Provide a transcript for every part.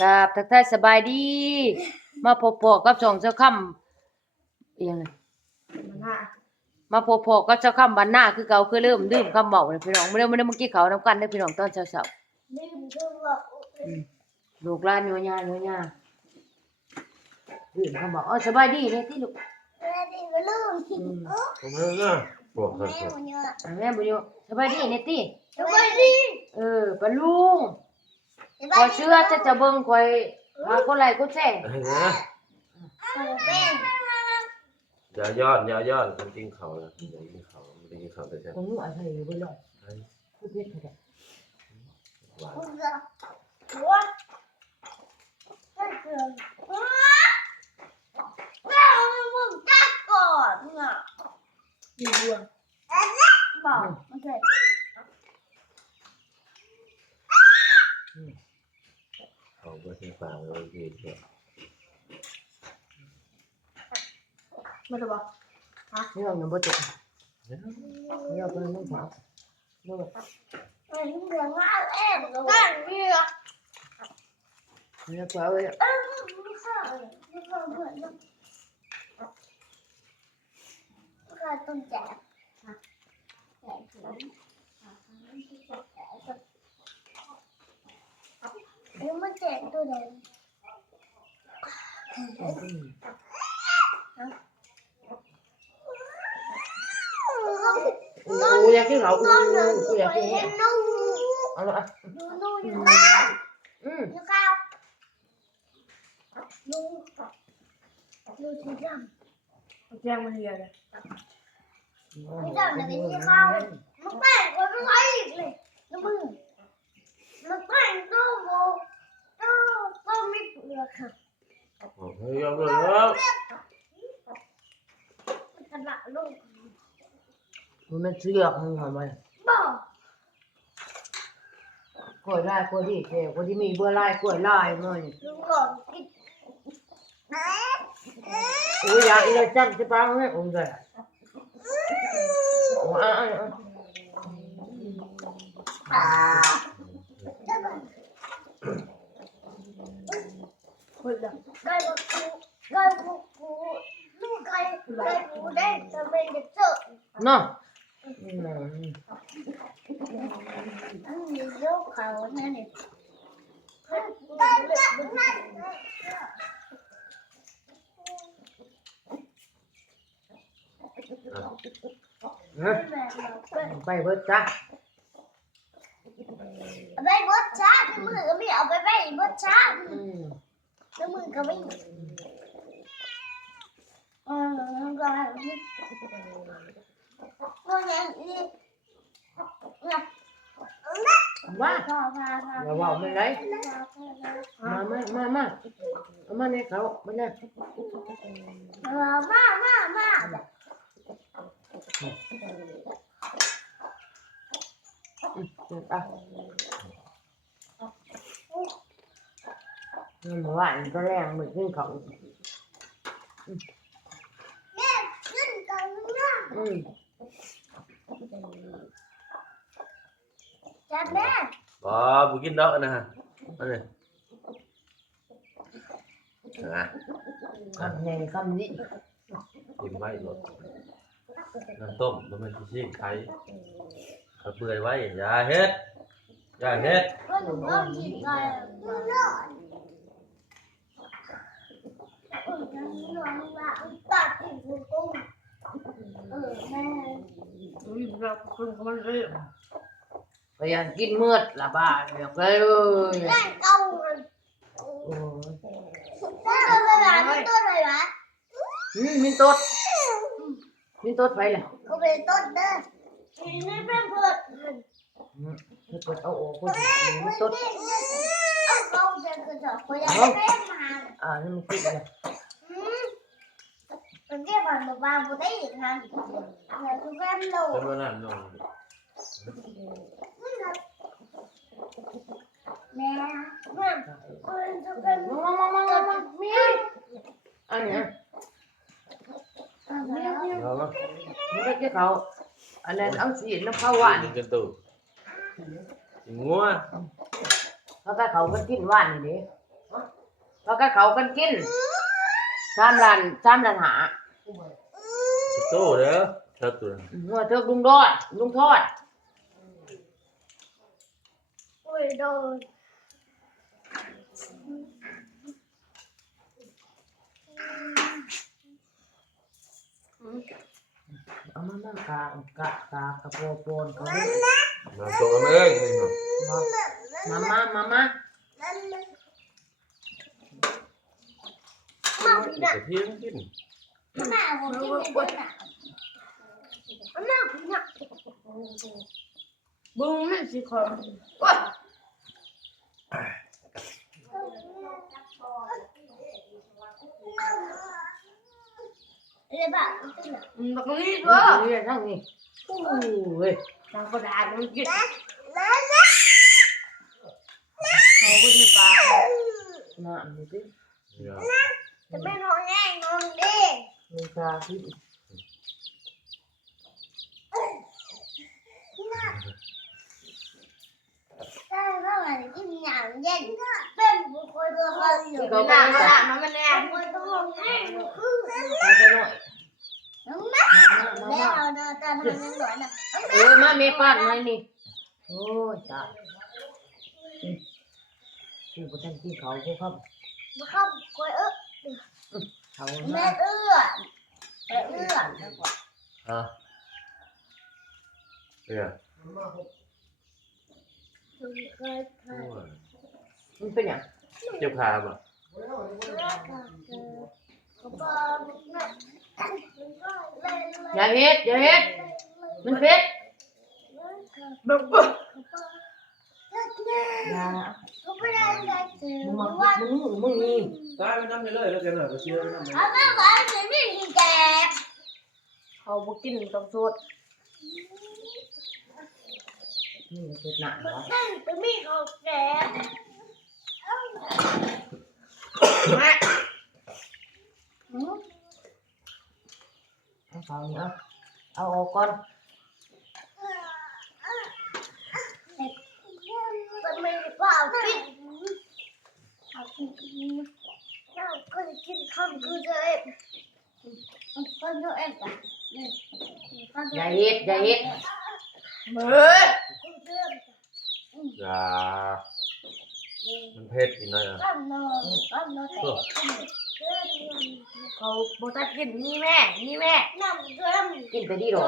กับทักทายสบายดีมาพบพอกับช่องเจ้าค่ำเอียงเลยมาพบพอกับเจ้าค่ำบ้านนาคือเก่าคือเริ่มลืมคำเว้าเลยพี่น้องมื้อนี้เมื่อกี้เขาวนำกันเด้อพี่น้องตอนเช้าลืมคือว่าๆลูกหลานโยญาลืมคำเว้าสบายดีเลยติลูกแม่ดีก็ลืม ผมเลิกนะบอกเล แม่ ย หมดเยอะ แม่บ่อยู่สบายดีเนี่ยติ สบายดี ปะลุงขอเชื่อจะเบิ่งข่อยหากดไลค์กดแชร์ ไอ้นะ แม่ อย่าย้อนคนกินเขานะอย่ากินเขาไม่ได้กินเขาแต่แค่ ผมรู้อะไรบ่รอดคือเพชรแท้ หวาน คุณจะหัวให้เกินแม่มึงจักก่อนอ่ะดีบัวบอกมันเกิด เขาก็ที่ฟังเลยกินเนี่ย มันจะบอก นี่เรายังบ่จบนี่เราเพิ่นต้องถามบ่ ไอ้เรื่องว่าเอ็มก็เรียก นี่ก็เอาไว้ ไม่เข้าไม่เข้าเพื่อนก็ต้องแจกแจกถึงมันแจกตัวเดิมกูอยากกินเขากูอยากกินเนี่ยเอาละดูอยู่บ้านอยู่ข้าวดูที่ดำ แจ้งมันเรียนเลย ที่ดำเนี่ยที่ข้าวมันแป้งคนไม่ใช่อีกเลยน้ำมือมันแป้งโตโมโตไม่เปลือกค่ะ เฮ้ยยอมเลยแล้ว กระดาษลูก มันเสือกมึงทำไม บอก กล้วยลายกล้วยที่แก่กล้วยที่มีเบื่อลายกล้วยลายมึง ลุงหลอนกิน โอ้ยอยากอีเลยจังจะปังให้องค์ใหญ่ไก่กูลูกไก่กูได้จะเป็นเด็กเจ้า เนาะ อันนี้ลูกเขาเนี่ยนี่ได้ได้ได้ ไปเบิดจ้ะ ไปบดช้าที่มือก็ไม่เอาไปบดช้าแล้วมือก็ไม่ก็อย่างนี้ ว่า พอ อย่าว่ามันไรมาเอามาเนี่ยเขามันเนี่ย มาอ่ะมันหวานก็แรงเหมือนขึ้นเขา แม่ขึ้นกันนะจับแม่ อ๋อบุกินดอกนะฮะอันนี้นะ คำในคำนี้ กินไว้หมดน้ำต้มมันเป็นชิ้นไข่เขาเปื่อยไว้อย่าเฮ็ด ก็หนูก็กินกันนอนว่าตัดอีกกุ้งแม่ พยายามกินเมือดละบ้าเดี๋ยวเลย แม่เก่าเลยต้นอะไรต้นอะไรวะ มินต้นไปเลย ก็เป็นต้นเด้อนี่เป็นเพื่อน เปิดเอาออกคนมินต้น เขาจะกระจกคนจะไม่มา นี่มันคิดเลย มันเรียกว่าหนูบ้าบุได้อีกนะแต่ทุกแม่โล เป็นวันนั้นลง แม่คนทุกคน มาเมียอันนี้ เอาละ ไม่ได้แค่เขาอันนั้นเอาสีน้ำข้าวหวาน กินกันตู้งัว เขาก็เขาก็กินหวานนี่ดิ พากันเขากันกิน3 ล้านหา โตเด้อครับตัว หัวเทิกลุงทอด โอ้ยโดน เอามากะกระโปนเขา มาตัวกันเองนี่เนาะ มา จะเที่ยงกิน แม่ผมกินเลยนะแม่ผมน่ะบุ้งนั่นสิของว้าเลยแบบมันก็รีบ เอ ว่า อนี่ทั้งนี้โอ้ย ทางกระดาษมันกินเขาก็มีปลา น่ะนี่สิ เนี่ย จะไม่นอนแน่นอนดิ มีปลาที่ ได้ก็อะไรกินอย่างเย็นเป็นบุคคลตัวเขาอยู่หน้ากระดาษมันแน่บุคคลตัวแน่คือ ปลาซะหน่อย น้องแม่แล้วเดินตามทางนั้นหน่อยนะ มาเมปาดมานี่โอ้ยตายคือบ่ทันกินเขาพวกเขา มาเข้าคอยเขา แม่ มา แม่ ฮะเนี่ย เคย มันเป็นหยัง เจ็บขาบ่ อย่าเฮ็ดมันเผ็ดอย่า ก็ไม่ได้เลยจืด มึงนี่ ตายไปนำไปเลยแล้วกันน่ะก็เชื่อไปนำ เอาแม่ขอจะไม่กินแก เขาบ่กินต้องสดนี่เผ็ดหนักวะ นั่นจะไม่ขอแก เอาเขานี่เอาออกก่อน มันไม่เปล่ากินเราก็กินคำคือจะเองก็จะเองอ่ะ อย่าเฮ็ด เฮ้ย อย่ามันเผ็ดอีกหน่อยอ่ะ เขาบอกจะกินนี่แม่น้ำเกลือ กินไปดีหรอ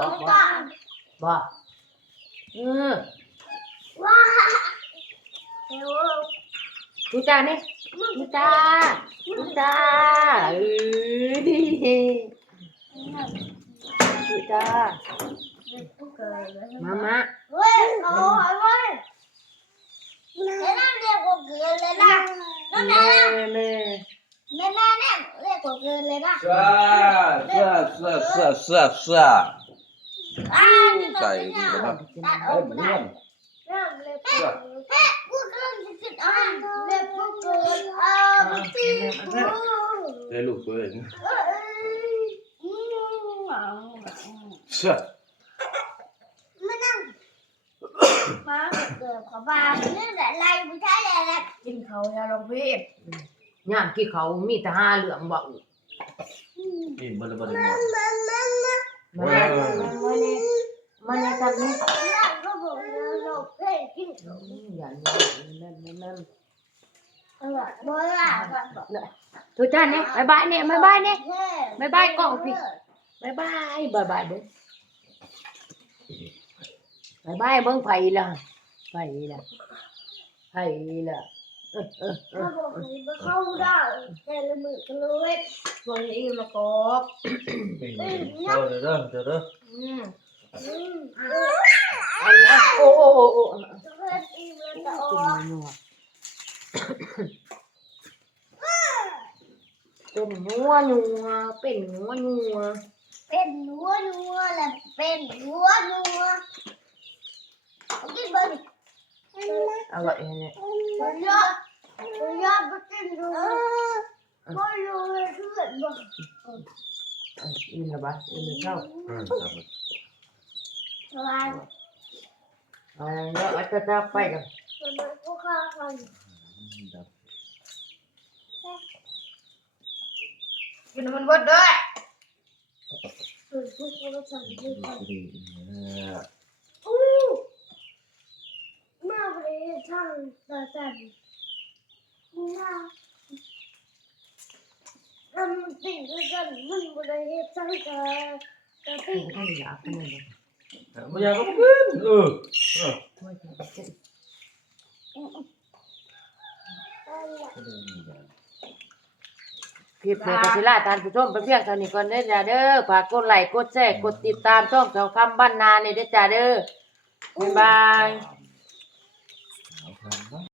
บ่ ว้าเดี๋ยว ดูตานี่ดูตาดูตาดูตามา เฮ้ยเขาหายไปแล้วนั่นเรียกว่าเกลือเลยนะนั่นแหละ แม่ แม่เรียกว่าเกลือเลยนะ ซ่า นี่ตัดออกได้เริ่มเลยเฮ้ยกูกำลังจะกินอาหารเรียกว่าเกลือมันตีกู ได้ลูกตัวเอง มานั่งมาเกิดขอบาเนี่ยแหละไล่ผู้ชายแหละกินเขาอย่าลงพี่ ย่างกี่เขามีแต่ห้าเหลืองบ่ กินบ่ได้บ่ได้ มาเนี่ยกันนี่ นั่งก็บอกเราเพ่กิน อย่างนั้น อร่อยบ่ล่ะ ทุกท่านเนี่ยบายบายเนี่ยบายบายเนี่ยบายบายกล้องพี่บายบายบายบายเด้อบายบายเบิ่งไผล่ะไผล่ะ เขาบอกให้เข้าได้แต่ละมือกันเลยวันนี้มากอก เด้อ อันนี้โอ้ จะเพื่อนอีเวนต์ออก เป็นนัวเป็นนัว เป็นนัวแหละเป็นนัวกินบะหมี่ อร่อยเนี่ย ยอดไปกินดูก็รู้เลยเพื่อนบอก อินละบ้าอินละเช้า สบาย แล้วอาจจะไปกัน สบายก็ข้าวกัน กินมันเบิดด้วยทุกคนก็สั่งทุกคนมาบริทางตาจันมาทำสิ่งด้วยกันมันบริทางตาสิ่ง ให้อยากกันเลย ไม่อยากก็ขึ้นคลิปนี้ก็สิลาท่านผู้ชมไปเพียงเท่านี้ก่อนเด้อจ้าเด้อฝากกดไลค์กดแชร์กดติดตามช่องเจ้าคำบ้านนานี่เด้อจ้าเด้อบ๊ายบาย